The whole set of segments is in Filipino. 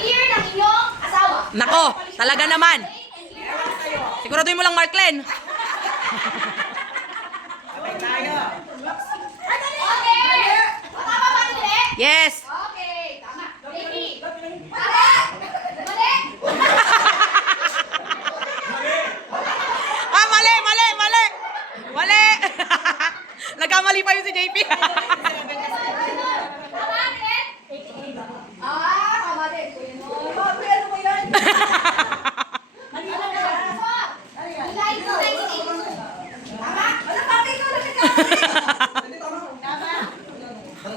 year ng inyong asawa. Nako, talaga naman. Siguraduhin mo lang, Marklen. Okay. Tama ba nila? Yes. Okay, tama. Baby. Mali. Mali. Ah, mali, mali, mali. Mali. Nagkamali pa yun si JP. Tama din? Ah, tama din. Ano mo yun?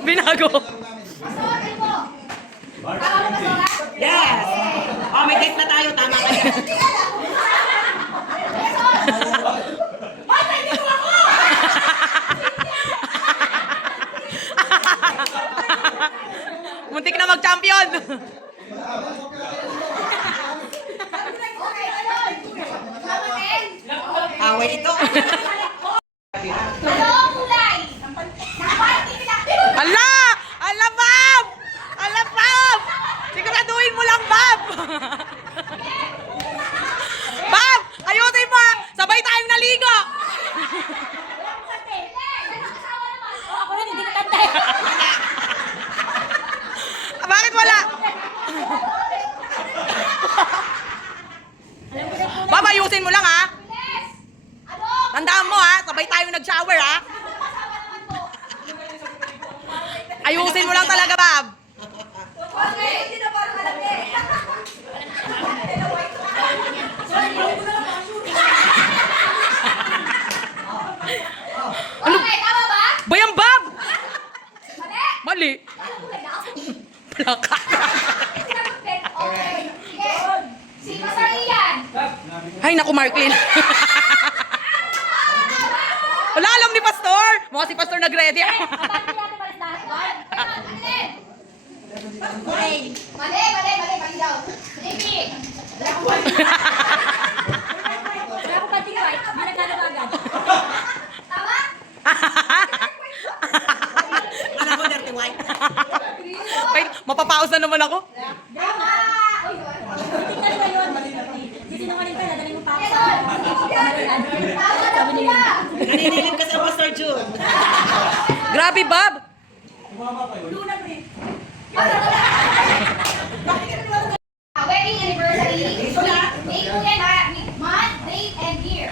Binago. Yes! Oh, may date na tayo. Tama ka yan. Muntik na mag-champion. Away ito. Ala! Ala, Bob! Ala, Bob! Siguraduhin mo lang, Bob! Bob! Ayusin mo! Sabay tayong naligo! Bakit wala? Bob, ayusin mo lang, ha? Tandaan mo, ha? Sabay tayong nag-shower, ha? Ayusin mo lang talaga, Bob. Ano? Okay, tama ba? Bayang, Bob! Mali? Mali. Plaka. Okay. Sige. Sino sa iyan? Ay, naku, Marklin. Wala alam ni Pastor. Mukha si Pastor nag-ready. Mali, mali, mali, mali daw. Baby. Tama? Alam ko, dirty white. Wait, mapapaus na naman ako. Tama. Naninilip ka sa Pastor June. Grabe, Bob. Wedding anniversary. Date mo yan ha. Month, date, and year.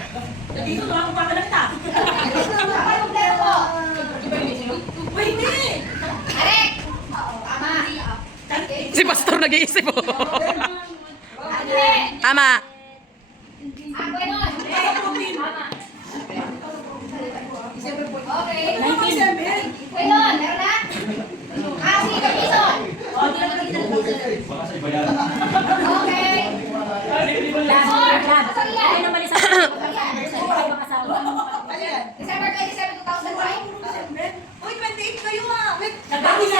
Dito na ako pakalagta. Tama yung plero ko. Uy, hindi! Correct. Tama. Si Pastor nag-iisip. Oh. Ano Tama. Ako yun. Tama. Okay. Kwelon, meron na? Kasi Kabison. Okay. Pastor, pastor yan. December 27, 2005. Uy, 28 kayo ah! Wait! December 14,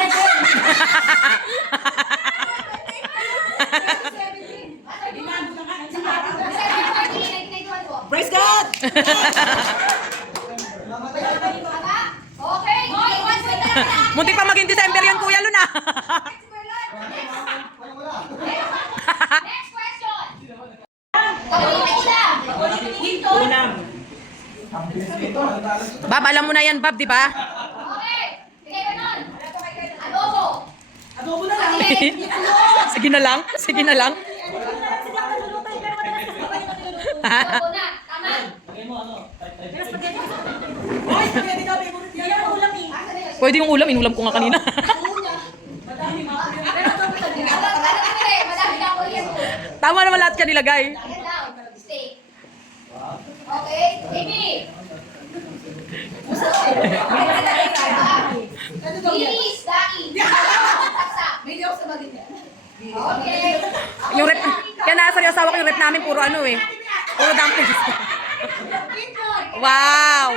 1991 po. Praise God! Tama? Okay. Okay, one point na lang. Muntik pa maging December yan, Kuya Luna. Next question. Ulam. Ulam. Bob, alam mo na yan, Bob, di ba? Okay. Sige ba nun? Adobo. Adobo na lang. Sige na lang. Sige na lang. Adobo na. Tama. Uy, spaghetti daw, favorite niya. Yan ang ulam eh. Pwede yung ulam. Inulam ko nga kanina. Madami na ako yan. Tama naman lahat ka nilagay. Ayan daw. Steak. Okay. Baby. Linis. Daki. Saksa. May diyaw sa bagay niya. Okay. Yung rep, kaya nasa yung asawa ko yung rep namin puro ano eh. Puro dumplings. Wow!